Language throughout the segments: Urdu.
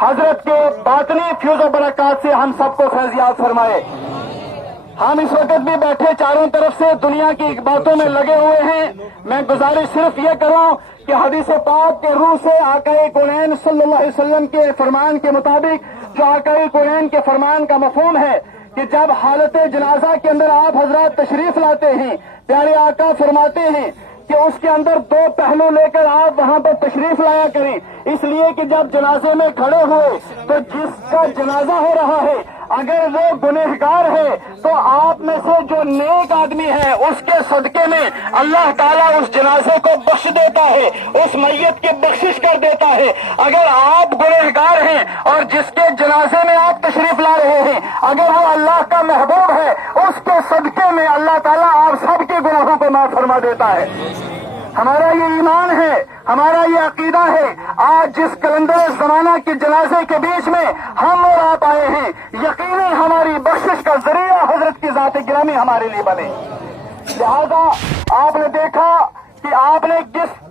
حضرت کے باطنی فیوز و برکات سے ہم سب کو فیضیاب فرمائے۔ ہم اس وقت بھی بیٹھے چاروں طرف سے دنیا کی باتوں میں لگے ہوئے ہیں۔ میں گزارش صرف یہ کروں کہ حدیث پاک کے روح سے آقا کونین صلی اللہ علیہ وسلم کے فرمان کے مطابق جو آقا کونین کے فرمان کا مفہوم ہے کہ جب حالت جنازہ کے اندر آپ حضرات تشریف لاتے ہیں، پیارے آقا فرماتے ہیں کہ اس کے اندر دو پہلو لے کر آپ وہاں پر تشریف لایا کریں، اس لیے کہ جب جنازے میں کھڑے ہوئے تو جس کا جنازہ ہو رہا ہے اگر وہ گنہگار ہے تو آپ میں سے جو نیک آدمی ہے اس کے صدقے میں اللہ تعالیٰ اس جنازے کو بخش دیتا ہے، اس میت کی بخشش کر دیتا ہے۔ اگر آپ گنہگار ہیں اور جس کے جنازے میں آپ تشریف لا رہے ہیں اگر وہ اللہ کا محبوب ہے اس کے صدقے میں اللہ تعالیٰ آپ سب کے گناہوں کو معاف فرما دیتا ہے۔ ہمارا یہ ایمان ہے، ہمارا یہ عقیدہ ہے۔ آج جس کلندر زمانہ کے جنازے کے بیچ میں ہم اور آپ آئے ہیں، یقیناً ہماری بخشش کا ذریعہ حضرت کی ذات گرامی ہمارے لیے بنے۔ لہذا آپ نے دیکھا کہ آپ نے کس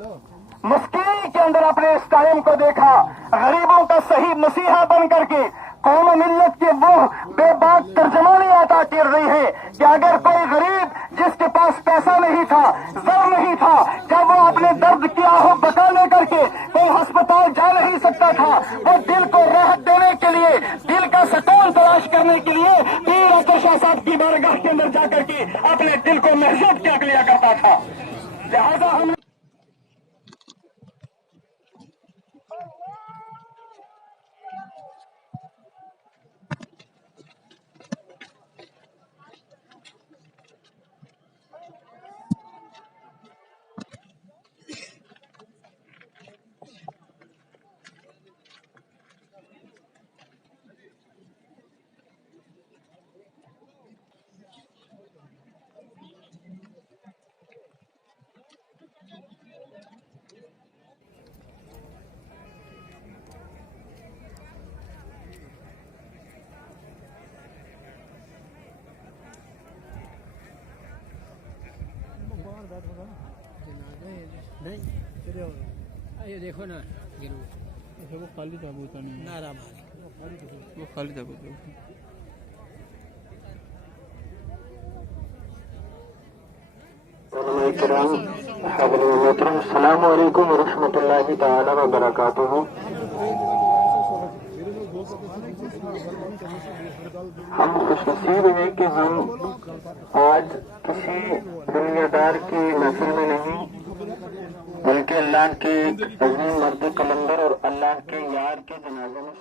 مسکینی کے اندر اپنے اس ٹائم کو دیکھا، غریبوں کا صحیح مسیحا بن کر کے قوم و ملت کے وہ بے بات ترجمانی عطا کر رہی ہے کہ اگر کوئی غریب جس کے پاس پیسہ نہیں تھا، زر نہیں تھا، جب وہ اپنے درد کی آہو بکا لے کر کے کوئی ہسپتال جا نہیں سکتا تھا، وہ دل کو راحت دینے کے لیے، دل کا سکون تلاش کرنے کے لیے پیر اکر شاہ صاحب کی بارگاہ کے اندر جا کر کے اپنے دل کو محسوس کیا لیا کرتا تھا۔ لہذا ہم یہ دیکھو نا وہ خالی تابوت نہیں ہے، نارا وہ خالی تابوت ہے۔ علماء کرام، حاضرین محترم، السلام علیکم ورحمۃ اللہ تعالی وبرکاتہ۔ ہم خوش نصیب ہیں کہ ہم آج کسی دنیا دار کی محفل میں نہیں بلکہ اللہ کے عظیم مرد کلندر اور اللہ کے یار کے جنازے میں